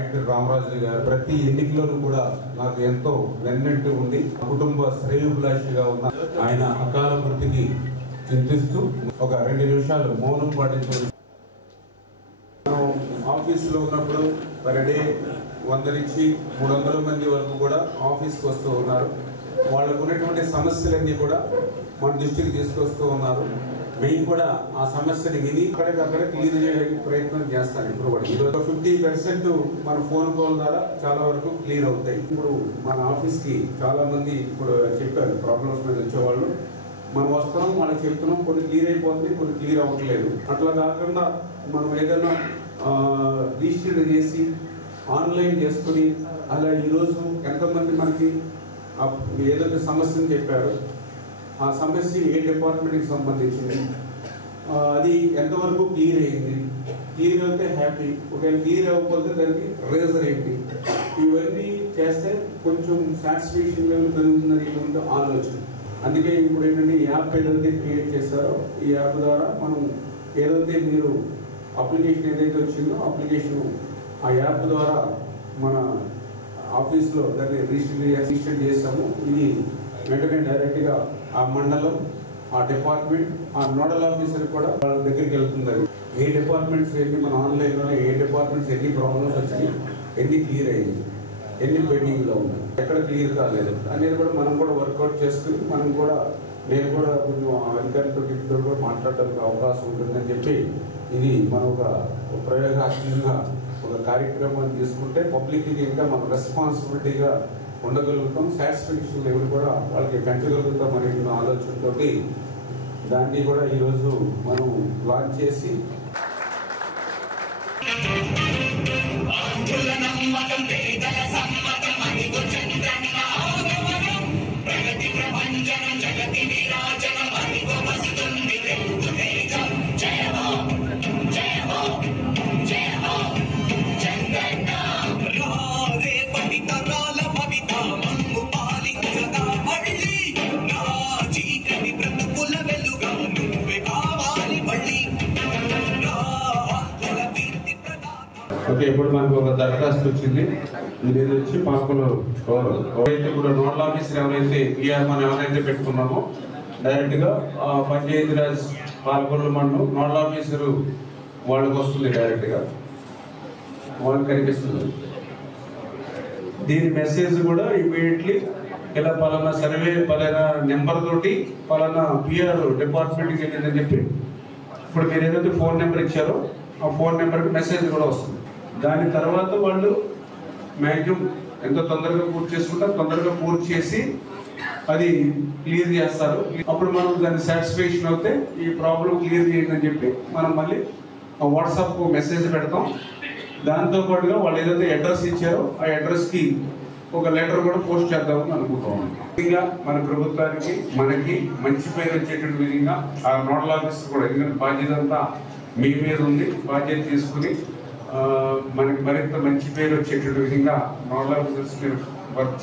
రాయటూరి రామరాజు గారు ప్రతి ఎన్నికలోనూ కూడా నాకు ఎంతో వెన్నంటి ఉండి కుటుంబ శ్రేయోభిలాషిగా ఉన్న ఆయన అకాల మృతికి చింతిస్తూ ఒక 2 నిమిషాలు మౌనం పాటించడం. ఆఫీసులో ఉన్నప్పుడు పర్ డే 100 నుంచి 300 మంది వరకు కూడా ఆఫీస్కి వస్తూ ఉన్నారు. వాళ్ళకు ఉన్నటువంటి సమస్యలన్నీ కూడా మన దృష్టికి తీసుకొస్తూ ఉన్నారు. మేము కూడా ఆ సమస్యని విని అక్కడికక్కడ క్లియర్ చేయడానికి ప్రయత్నం చేస్తాను. ఇప్పుడు కూడా ఈరోజు 50% మన ఫోన్ కాల్ ద్వారా చాలా వరకు క్లియర్ అవుతాయి. ఇప్పుడు మన ఆఫీస్కి చాలా మంది ఇప్పుడు చెప్పారు ప్రాబ్లమ్స్ మీద వచ్చేవాళ్ళు. మనం వస్తున్నాం, వాళ్ళకి చెప్తున్నాం, కొన్ని క్లియర్ అయిపోతుంది, కొన్ని క్లియర్ అవ్వట్లేదు. అట్లా కాకుండా మనం ఏదైనా రిజిస్టర్ చేసి ఆన్లైన్ చేసుకుని అలా ఈరోజు ఎంతమంది మనకి ఏదైతే సమస్యను చెప్పారు, ఆ సమస్య ఏ డిపార్ట్మెంట్కి సంబంధించింది, అది ఎంతవరకు క్లియర్ అయింది, క్లియర్ అయితే హ్యాపీ, ఒకవేళ క్లియర్ అవ్వకపోతే దానికి రీజన్ ఏంటి, ఇవన్నీ చేస్తే కొంచెం సాటిస్ఫాక్షన్ లెవెల్ పెరుగుతుందని ఆలోచన. అందుకే ఇప్పుడు ఏంటంటే ఈ యాప్ ఏదైతే క్రియేట్ చేస్తారో ఈ యాప్ ద్వారా మనం ఏదైతే మీరు అప్లికేషన్ ఏదైతే వచ్చిందో అప్లికేషన్ ఆ యాప్ ద్వారా మన ఆఫీస్లో దాన్ని రిజిస్టర్ చేస్తాము. ఇది వెంటనే డైరెక్ట్గా ఆ మండలం, ఆ డిపార్ట్మెంట్, ఆ నోడల్ ఆఫీసర్ కూడా వాళ్ళ దగ్గరికి వెళ్తుంది. ఏ డిపార్ట్మెంట్స్ ఎన్ని మన ఆన్లైన్లోనే ఏ డిపార్ట్మెంట్స్ ఎన్ని ప్రాబ్లమ్స్ వచ్చినాయి, ఎన్ని క్లియర్ అయ్యింది, ఎన్ని పెండింగ్లో ఉన్నాయి, ఎక్కడ క్లియర్ కాలేదు అనేది కూడా మనం కూడా వర్కౌట్ చేసుకుని మనం కూడా నేను కూడా కొంచెం అధికారులతో కూడా మాట్లాడడానికి అవకాశం ఉంటుందని చెప్పి ఇది మనం ఒక ప్రయోగాత్మకంగా ఒక కార్యక్రమాన్ని తీసుకుంటే పబ్లిక్కి ఇంకా మనం రెస్పాన్సిబిలిటీగా ఉండగలుగుతాం, సాటిస్ఫాక్షన్ లెవెల్ కూడా వాళ్ళకి పెంచగలుగుతాం అనే ఆలోచనతో దాన్ని కూడా ఈరోజు మనం లాంచ్ చేసి ఓకే. ఇప్పుడు మనకు ఒక దరఖాస్తు వచ్చింది. ఇది వచ్చి పాపలు ఎవరైతే కూడా నోడల్ ఆఫీసర్ ఎవరైతే ఈఆర్ మనం ఎవరైతే పెట్టుకున్నామో డైరెక్ట్గా పంచాయతీరాజ్ పాలకొల్లు మండలం నోడల్ ఆఫీసరు వాళ్ళకి వస్తుంది, డైరెక్ట్గా వాళ్ళకి కనిపిస్తుంది. దీని మెసేజ్ కూడా ఇమీడియట్లీ ఇలా పలానా సర్వే పలానా నెంబర్ తోటి పలానా పిఆర్ డిపార్ట్మెంట్కి వెళ్ళిందని చెప్పి ఇప్పుడు మీరు ఏదైతే ఫోన్ నెంబర్ ఇచ్చారో ఆ ఫోన్ నెంబర్కి మెసేజ్ కూడా వస్తుంది. దాని తర్వాత వాళ్ళు మ్యాక్సిమం ఎంత తొందరగా పూర్తి చేసుకుంటారు తొందరగా పూర్తి చేసి అది క్లియర్ చేస్తారు. అప్పుడు మనం దాన్ని సాటిస్ఫాక్షన్ అవుతే ఈ ప్రాబ్లం క్లియర్ చేయండి చెప్పి మనం మళ్ళీ వాట్సాప్ మెసేజ్ పెడతాం. దాంతోపాటుగా వాళ్ళు ఏదైతే అడ్రస్ ఇచ్చారో ఆ అడ్రస్కి ఒక లెటర్ కూడా పోస్ట్ చేద్దామని అనుకుంటాం. ముఖ్యంగా మన ప్రభుత్వానికి మనకి మంచి పేరు వచ్చేటువంటి విధంగా ఆ నోడల్ ఆఫీసర్ కూడా, ఎందుకంటే బాధ్యత అంతా మీ మీద ఉంది, బాధ్యత తీసుకుని మనకి మరింత మంచి పేరు వచ్చేటువంటి విధంగా నోడల్ ఆఫీసర్స్ వర్క్